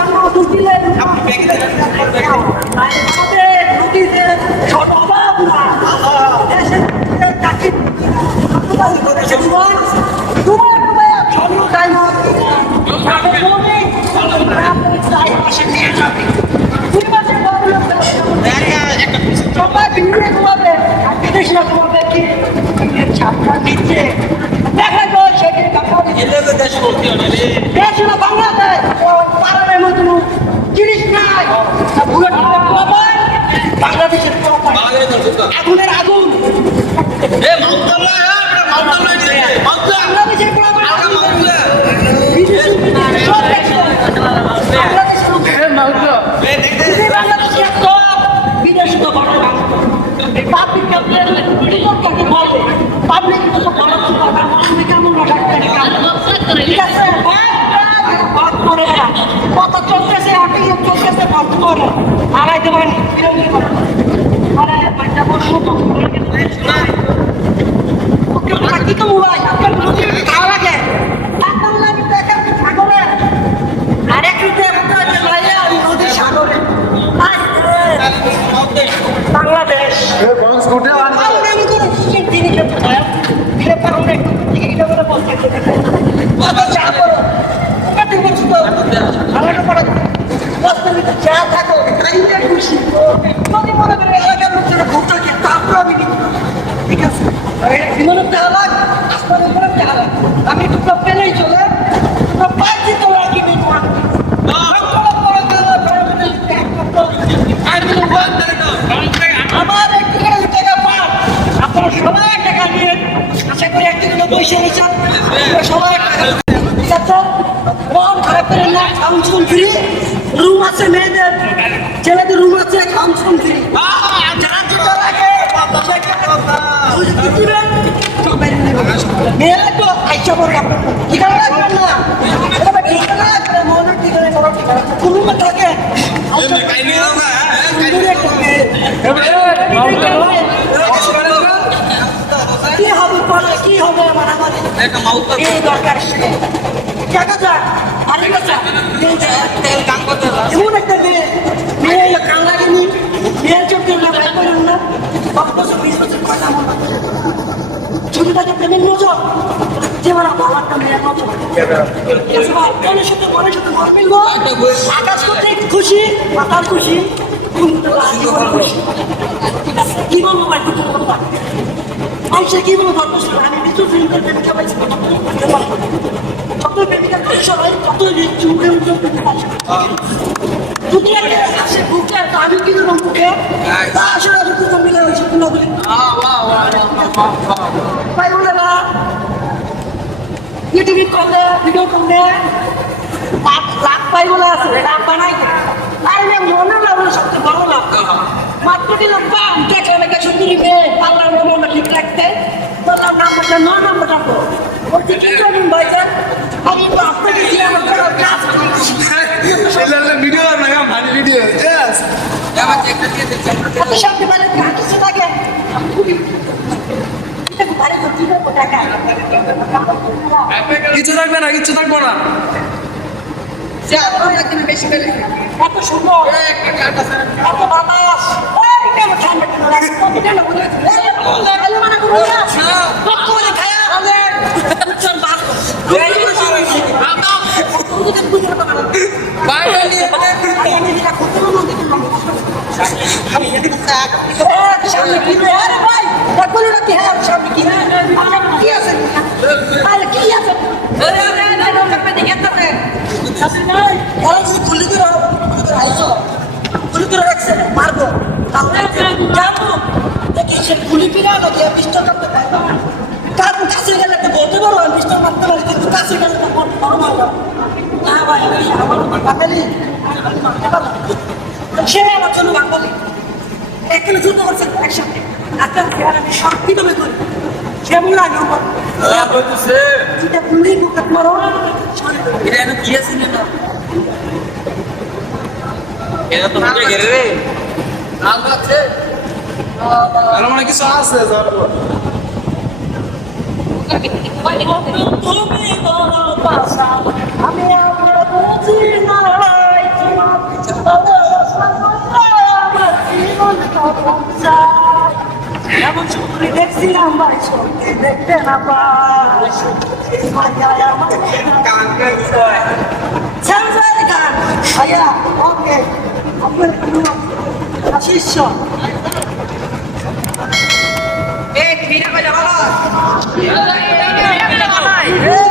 জন্ম দুটিলেন আমাদের নদীতে অভাব না দেশের চাকরি তোমার জন্ম টাইম সবাই ভিড়ে ঘুমাবে বিদেশ না ঘুমাবে কি ছাপটা দিচ্ছে দেখা যায় সেখানে দেশ হলো বাংলাদেশ পাড়ার মতন জিনিস নাই বাংলাদেশের আগুনের আগুন বিদেশ তো বড় পাবলিক পাবলিক কেমন ঠিক আছে কত চলতেছে চলতেছে বন্ধ করে আড়াইতে পারেন কি তো মোবাইল খাওয়া লাগে সাগরে আর এক নদীর সাগরে বাংলাদেশ যা থাকো খুশি যদি মনে করে এলাকার লোকজনে ঘুরতে কিন্তু আমরা আমি ঠিক আছে বিমানের চালাক আসমানের উপরে চালাক আমি তোমরা পেলেই চলে তোমরা পাচ্ছি তোমরা কি আমার একটু টাকা পান আপনারা সবাই টাকা নিয়ে আশা করি একদিন পয়সা নিচ্ছেন সবাই ঠিক আছে মন খারাপ করে না কাউন্সিল ফ্রি রুম আছে মেয়েদের ছেলেদের রুম আছে কাউন্সিল ফ্রি যারা যেটা লাগে মেয়েরা তো আইসা পড়বে ঠিকানা লাগবে না ঠিকানা লাগবে মনের ঠিকানা কোনো ঠিকানা রুমে থাকে কি হবে পরে কি হবে আমার এই দরকার দেখা যাক এমন একটা মেয়ে মেয়ে কান লাগেনি মেয়ের চোখে ভাই করেন না 10 বছর 20 বছর কথা মনে ছোটটাকে প্রেমের নজর যে মানে বাবারটা মেয়ের নজর মনের সাথে মন মিলবো আকাশ করতে খুশি মাতার খুশি কি বলবো ভাই মানুষের কি বলবো আমি কিছু ফিল্ম করতে পাইছি যত প্রেমিকা সবাই তত চুপের মতো যদি আসে বুকে তো আমি কি করবো বুকে তা আসলে যত মিলে হয়েছে গুলোগুলি ভাই বলে না ইউটিউবে করলে ভিডিও করলে লাখ পাই বলে আছে লাভ বানাই তাই মনে লাগলো সবচেয়ে বড় লাভ মাত্র দিলাম পাম দেখে অনেকে সুন্দরী মেয়ে পাল্লার মনে ঠিক রাখতে বললাম নাম্বারটা 9 নাম্বার রাখো বলছি কি করবেন ভাইজান আমি তো আপনাকে দিয়ে আমার কাজ ভিডিও না ভালো ভিডিও কত সামনে মানে কিছু থাকে কিছু থাকবে না কিছু থাকবো না বেশি পেলে এত সুন্দর এত বাতাস মারবো গুলি পিরা পিস্টল করতে পারবো কার কাছে গেলে বলতে পারবো আমি পিস্টল মারতে পারি কিন্তু কাছে গেলে বড় মারবো না ভাই আমার বাঙালি মারতে পারবো সে আমার জন্য বাঙালি এখানে যুদ্ধ করছে একসাথে আজকাল আমি শক্তি তবে করি কেমন লাগে যেটা গুলি মুখে মারো এটা কি আছে না এটা তো মুখে ঘেরে রে লাল আছে আর মানে কিছু আছে জানো তুমি বড় পাশা আমি আমার বুঝি নাই আমি দেখছিলাম ভাই সত্যি দেখতে না পাই ছেড়ে গান ভাইয়া ওকে আপনার শিষ্য এই ভিডিও করে ভালো এই